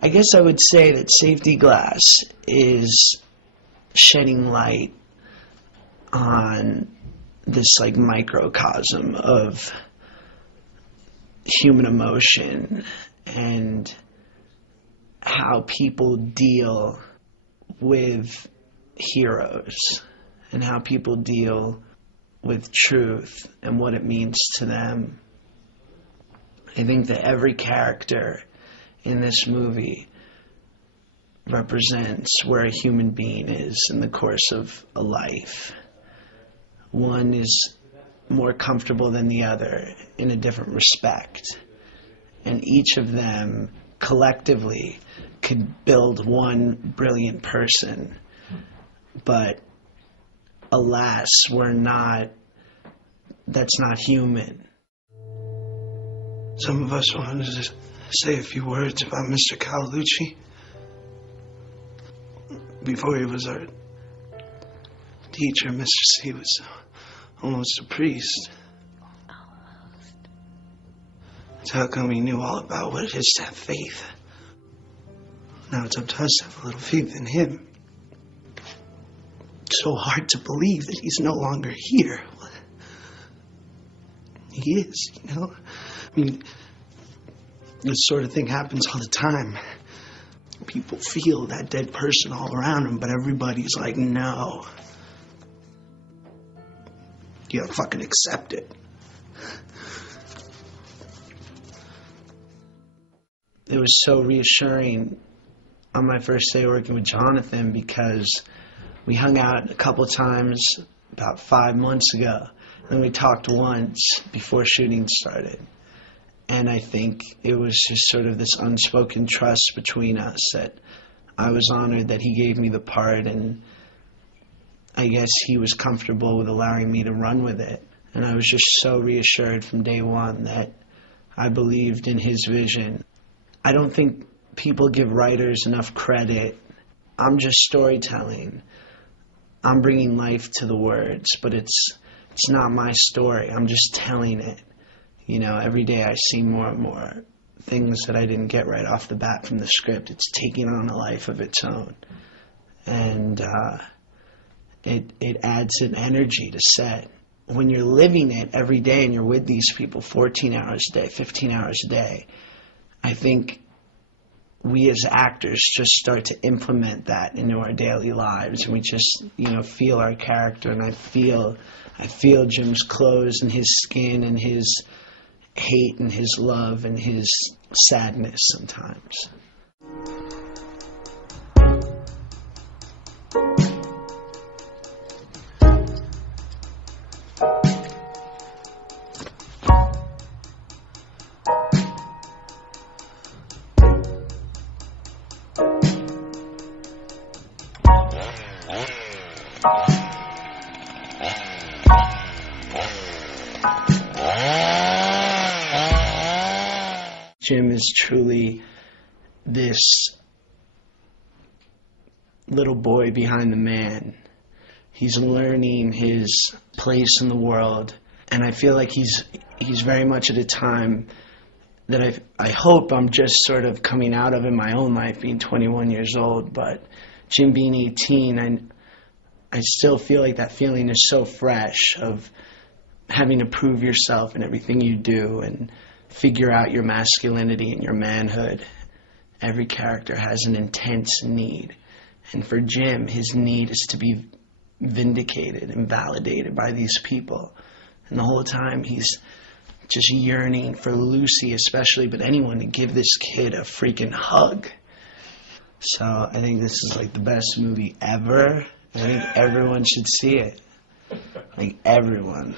I guess I would say that Safety Glass is shedding light on this like microcosm of human emotion and how people deal with heroes and how people deal with truth and what it means to them. I think that every character in this movie represents where a human being is in the course of a life. One is more comfortable than the other in a different respect, and each of them collectively could build one brilliant person, but alas, that's not human. Some of us wanted to say a few words about Mr. Calalucci before he was our teacher. Mr. C was almost a priest. That's how come he knew all about what it is to have faith. Now it's up to us to have a little faith in him. It's so hard to believe that he's no longer here. He is, you know? I mean, this sort of thing happens all the time. People feel that dead person all around them, but everybody's like, no. You gotta fucking accept it. It was so reassuring on my first day working with Jonathan because we hung out a couple times about 5 months ago, and we talked once before shooting started. And I think it was just sort of this unspoken trust between us that I was honored that he gave me the part, and I guess he was comfortable with allowing me to run with it. And I was just so reassured from day one that I believed in his vision. I don't think people give writers enough credit. I'm just storytelling. I'm bringing life to the words, but it's not my story. I'm just telling it. You know, every day I see more and more things that I didn't get right off the bat from the script. It's taking on a life of its own. And it adds an energy to set. When you're living it every day and you're with these people 14 hours a day, 15 hours a day, I think we as actors just start to implement that into our daily lives, and we just, you know, feel our character. And I feel Jim's clothes and his skin and his hate and his love and his sadness sometimes. Jim is truly this little boy behind the man. He's learning his place in the world, and I feel like he's very much at a time that I hope I'm just sort of coming out of in my own life, being 21 years old, but Jim being 18, I still feel like that feeling is so fresh of having to prove yourself in everything you do and figure out your masculinity and your manhood. Every character has an intense need. And for Jim, his need is to be vindicated and validated by these people. And the whole time he's just yearning for Lucy especially, but anyone, to give this kid a freaking hug. So I think this is like the best movie ever. I think everyone should see it. Like everyone.